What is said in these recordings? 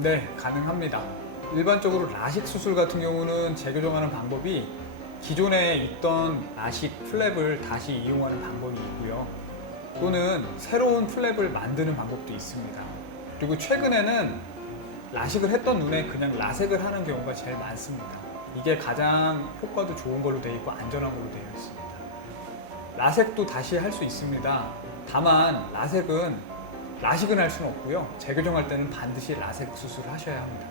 네, 가능합니다. 일반적으로 라식 수술 같은 경우는 재교정하는 방법이 기존에 있던 라식 플랩을 다시 이용하는 방법이 있고요. 또는 새로운 플랩을 만드는 방법도 있습니다. 그리고 최근에는 라식을 했던 눈에 그냥 라섹을 하는 경우가 제일 많습니다. 이게 가장 효과도 좋은 걸로 되어 있고 안전한 걸로 되어 있습니다. 라섹도 다시 할 수 있습니다. 다만 라섹은 라식은 할 수는 없고요. 재교정할 때는 반드시 라섹 수술을 하셔야 합니다.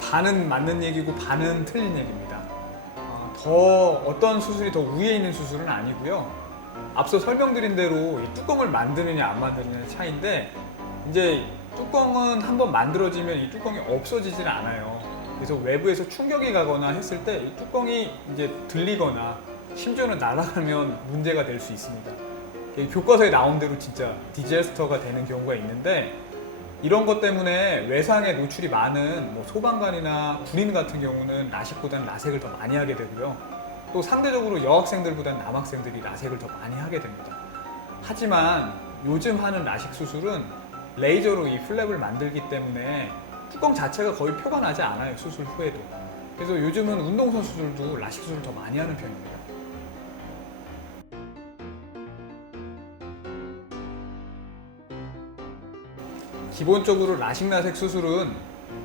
반은 맞는 얘기고 반은 틀린 얘기입니다. 어떤 수술이 더 우위에 있는 수술은 아니고요. 앞서 설명드린 대로 이 뚜껑을 만드느냐 안 만드느냐의 차이인데, 이제 뚜껑은 한번 만들어지면 이 뚜껑이 없어지질 않아요. 그래서 외부에서 충격이 가거나 했을 때 이 뚜껑이 이제 들리거나 심지어는 날아가면 문제가 될 수 있습니다. 교과서에 나온 대로 진짜 디제스터가 되는 경우가 있는데, 이런 것 때문에 외상에 노출이 많은 소방관이나 군인 같은 경우는 라식보다는 라섹을 더 많이 하게 되고요. 또 상대적으로 여학생들보다는 남학생들이 라섹을 더 많이 하게 됩니다. 하지만 요즘 하는 라식 수술은 레이저로 이 플랩을 만들기 때문에 뚜껑 자체가 거의 표가 나지 않아요, 수술 후에도. 그래서 요즘은 운동선수들도 라식 수술을 더 많이 하는 편입니다. 기본적으로 라식 라섹 수술은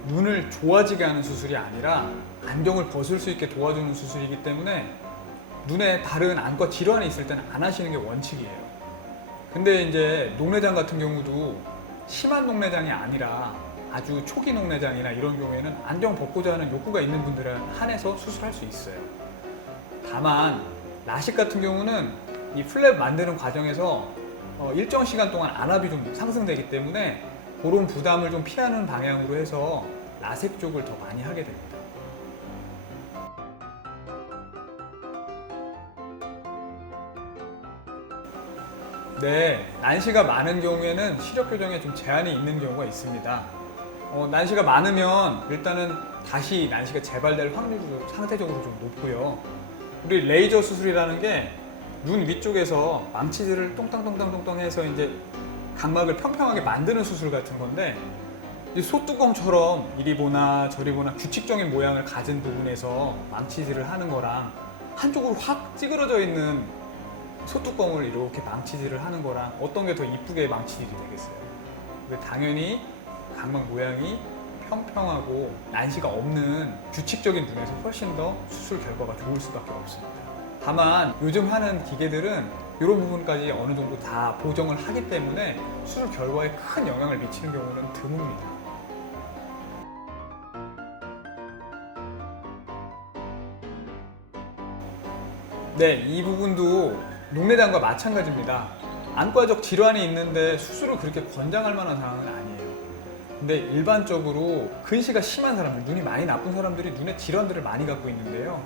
눈을 좋아지게 하는 수술이 아니라 안경을 벗을 수 있게 도와주는 수술이기 때문에 눈에 다른 안과 질환이 있을 때는 안 하시는 게 원칙이에요. 근데 이제 녹내장 같은 경우도 심한 녹내장이 아니라 아주 초기 녹내장이나 이런 경우에는 안경 벗고자 하는 욕구가 있는 분들은 한해서 수술할 수 있어요. 다만 라식 같은 경우는 이 플랩 만드는 과정에서 일정 시간 동안 안압이 좀 상승되기 때문에 그런 부담을 좀 피하는 방향으로 해서 라섹 쪽을 더 많이 하게 됩니다. 네, 난시가 많은 경우에는 시력 교정에 좀 제한이 있는 경우가 있습니다. 난시가 많으면 일단은 다시 난시가 재발될 확률도 상대적으로 좀 높고요. 우리 레이저 수술이라는 게 눈 위쪽에서 망치질을 똥땅똥땅똥땅 해서 이제 각막을 평평하게 만드는 수술 같은 건데, 이 소뚜껑처럼 이리 보나 저리 보나 규칙적인 모양을 가진 부분에서 망치질을 하는 거랑 한쪽으로 확 찌그러져 있는 소뚜껑을 이렇게 망치질을 하는 거랑 어떤 게 더 이쁘게 망치질이 되겠어요? 당연히 각막 모양이 평평하고 난시가 없는 규칙적인 눈에서 훨씬 더 수술 결과가 좋을 수밖에 없습니다. 다만 요즘 하는 기계들은 이런 부분까지 어느 정도 다 보정을 하기 때문에 수술 결과에 큰 영향을 미치는 경우는 드뭅니다. 네, 이 부분도 녹내장과 마찬가지입니다. 안과적 질환이 있는데 수술을 그렇게 권장할 만한 상황은 아니에요. 근데 일반적으로 근시가 심한 사람들, 눈이 많이 나쁜 사람들이 눈의 질환들을 많이 갖고 있는데요.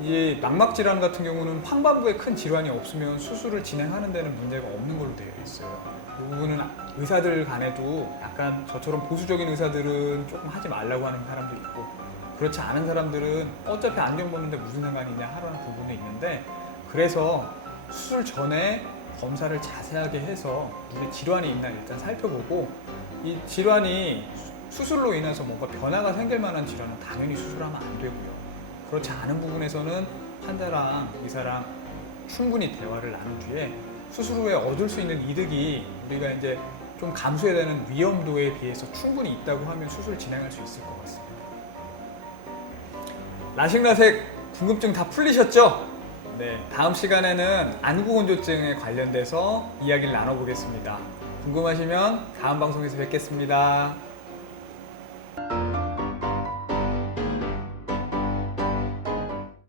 이 망막 질환 같은 경우는 황반부에 큰 질환이 없으면 수술을 진행하는 데는 문제가 없는 걸로 되어 있어요. 이 부분은 의사들 간에도 약간 저처럼 보수적인 의사들은 조금 하지 말라고 하는 사람도 있고, 그렇지 않은 사람들은 어차피 안경 벗는데 무슨 상관이냐 하라는 부분이 있는데, 그래서 수술 전에 검사를 자세하게 해서 눈에 질환이 있나 일단 살펴보고, 이 질환이 수술로 인해서 뭔가 변화가 생길 만한 질환은 당연히 수술하면 안 되고요. 그렇지 않은 부분에서는 환자랑 의사랑 충분히 대화를 나눈 뒤에 수술 후에 얻을 수 있는 이득이 우리가 이제 좀 감수해야 되는 위험도에 비해서 충분히 있다고 하면 수술 진행할 수 있을 것 같습니다. 라식 라섹 궁금증 다 풀리셨죠? 네, 다음 시간에는 안구건조증에 관련돼서 이야기를 나눠보겠습니다. 궁금하시면 다음 방송에서 뵙겠습니다.